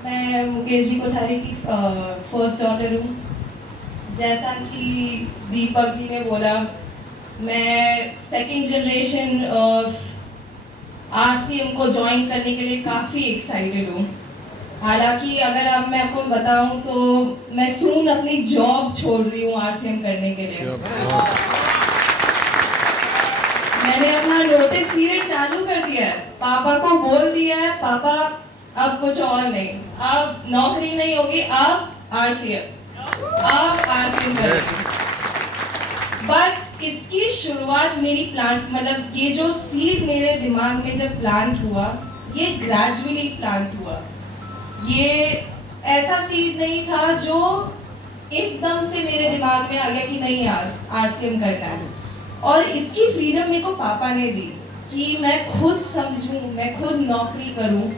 मैं मुकेश जी कोठारी की first daughter हूँ। जैसा कि दीपक जी ने बोला, मैं सेकंड जनरेशन ऑफ आरसीएम को ज्वाइन करने के लिए काफ़ी एक्साइटेड हूँ। हालांकि अगर अब मैं आपको बताऊं तो मैं सून अपनी जॉब छोड़ रही हूँ आरसीएम करने के लिए। मैंने अपना नोटिस पीरियड चालू कर दिया है, पापा को बोल दिया है, पापा अब कुछ और नहीं, अब नौकरी नहीं होगी, अब आरसीएम करेंगे। बट इसकी शुरुआत मेरी प्लांट मतलब ये जो सीड मेरे दिमाग में जब प्लांट हुआ, ये ग्रेजुअली प्लांट हुआ। ये ऐसा सीड नहीं था जो एकदम से मेरे दिमाग में आ गया कि नहीं यार आरसीएम करना है। और इसकी फ्रीडम मेरे को पापा ने दी कि मैं खुद समझूं, मैं खुद नौकरी करूं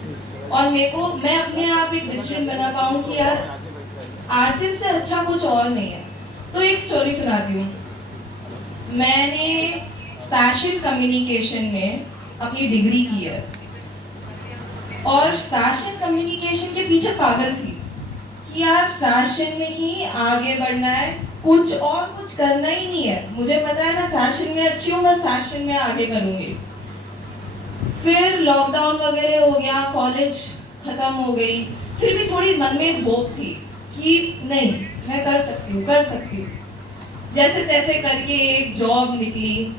और मैं अपने आप एक डिसीजन बना पाऊं कि यार आरसीएम से अच्छा कुछ और नहीं है। तो एक स्टोरी सुनाती हूँ। मैंने फैशन कम्युनिकेशन में अपनी डिग्री की है और फैशन कम्युनिकेशन के पीछे पागल थी कि यार फैशन में ही आगे बढ़ना है, कुछ करना ही नहीं है। मुझे पता है मैं फैशन में अच्छी हूँ, मैं फैशन में आगे करूंगी। फिर लॉकडाउन वगैरह हो गया, कॉलेज खत्म हो गई, फिर भी थोड़ी मन में होप थी कि नहीं मैं कर सकती हूँ। जैसे तैसे करके एक जॉब निकली,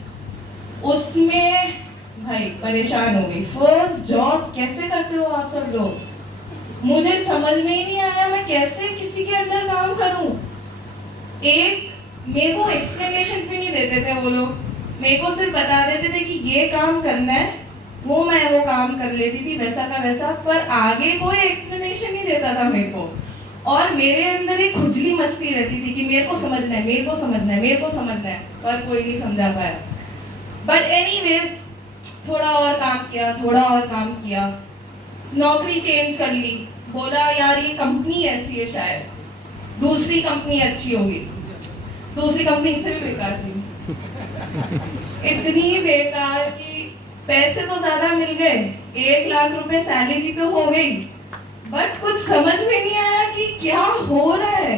उसमें भाई परेशान हो गई। फर्स्ट जॉब कैसे करते हो आप सब लोग, मुझे समझ में ही नहीं आया मैं कैसे किसी के अंडर काम करूं। एक मेरे को एक्सप्लेनेशन भी नहीं देते थे वो लोग, मेरे को सिर्फ बता देते थे कि ये काम करना है, मैं वो काम कर लेती थी वैसा का वैसा, पर आगे कोई एक्सप्लेनेशन नहीं देता था मेरे को। और मेरे अंदर एक खुजली मचती रहती थी कि मेरे को समझना है, पर कोई नहीं समझा पाया। बट एनीवेज थोड़ा और काम किया, नौकरी चेंज कर ली, बोला यार ये कंपनी ऐसी है, शायद दूसरी कंपनी अच्छी होगी। दूसरी कंपनी इससे भी बेकार थी, इतनी बेकार कि पैसे तो ज्यादा मिल गए, 1 लाख रुपए सैलरी तो हो गई, बट कुछ समझ में नहीं आया कि क्या हो रहा है।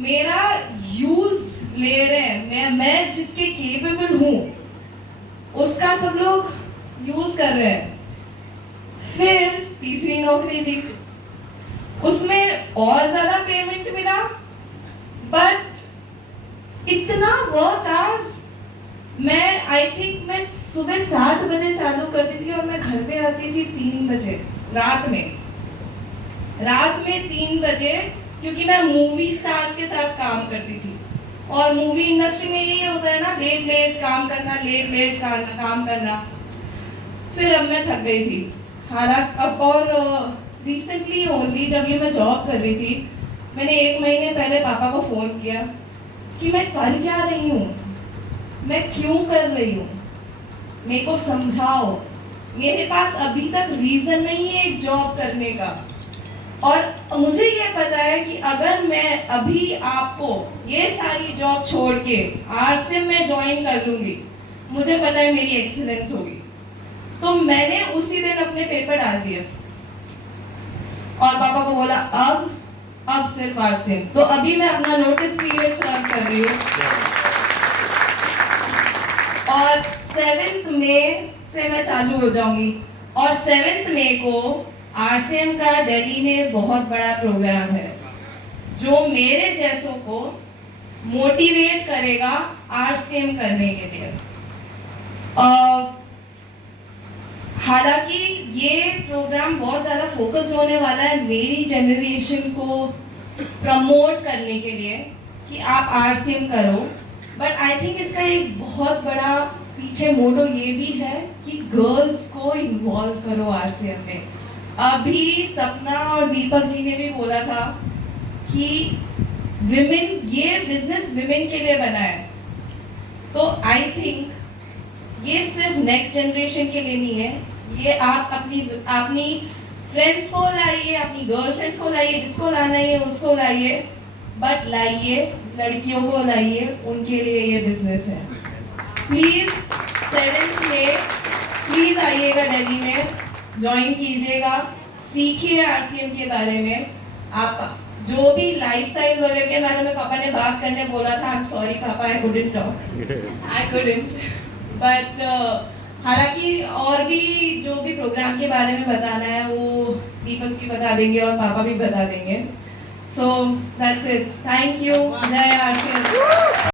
मेरा यूज ले रहे हैं, मैं जिसके केपेबल हूँ उसका सब लोग यूज कर रहे हैं। फिर तीसरी नौकरी ली, उसमें और ज्यादा पेमेंट मिला, बट इतना वर्क आज आई थिंक मैं सुबह 7 बजे चालू करती थी और मैं घर पे आती थी 3 बजे रात में 3 बजे, क्योंकि मैं मूवी स्टार्स के साथ काम करती थी। और मूवी इंडस्ट्री में यही होता है ना, लेट काम करना। फिर अब मैं थक गई थी। हालांकि अब और रिसेंटली ओनली जब ये मैं जॉब कर रही थी, मैंने 1 महीने पहले पापा को फोन किया कि मैं कर क्या रही हूँ, मैं क्यों कर रही हूँ, मेरे को समझाओ। मेरे पास अभी तक रीजन नहीं है एक जॉब करने का, और मुझे ये पता है कि अगर मैं अभी आपको ये सारी जॉब छोड़ के आरसीएम में ज्वाइन कर लूंगी, मुझे पता है मेरी एक्सीलेंस होगी। तो मैंने उसी दिन अपने पेपर डाल दिए और पापा को बोला अब सिर्फ आरसीएम। तो अभी मैं अपना नोटिस पीरियड सर्व कर रही हूँ और 7 मई से मैं चालू हो जाऊंगी। और 7 मई को आरसीएम का दिल्ली में बहुत बड़ा प्रोग्राम है जो मेरे जैसों को मोटिवेट करेगा आरसीएम करने के लिए। हालांकि ये प्रोग्राम बहुत ज़्यादा फोकस होने वाला है मेरी जनरेशन को प्रमोट करने के लिए कि आप आरसीएम करो, बट आई थिंक इसका एक बहुत बड़ा पीछे मोटो ये भी है कि गर्ल्स को इन्वॉल्व करो आरसीएम में। अभी सपना और दीपक जी ने भी बोला था कि ये बिजनेस विमेन के लिए बना है, तो आई थिंक ये सिर्फ नेक्स्ट जनरेशन के लिए नहीं है, ये आप अपनी फ्रेंड्स को लाइए, अपनी गर्लफ्रेंड्स को लाइए, जिसको लाना है उसको लाइए, बट लाइए लड़कियों को लाइए, उनके लिए ये बिजनेस है। प्लीज 7 में प्लीज आइएगा दिल्ली में, ज्वाइन कीजिएगा। सीखिए आरसीएम के बारे में। आप जो भी लाइफस्टाइल वगैरह के बारे में पापा ने बात करने बोला था, आई एम सॉरी पापा, I couldn't talk, I couldn't, but हालांकि और भी जो भी प्रोग्राम के बारे में बताना है वो दीपक जी बता देंगे और पापा भी बता देंगे। So that's it, thank you, जय आरसीएम।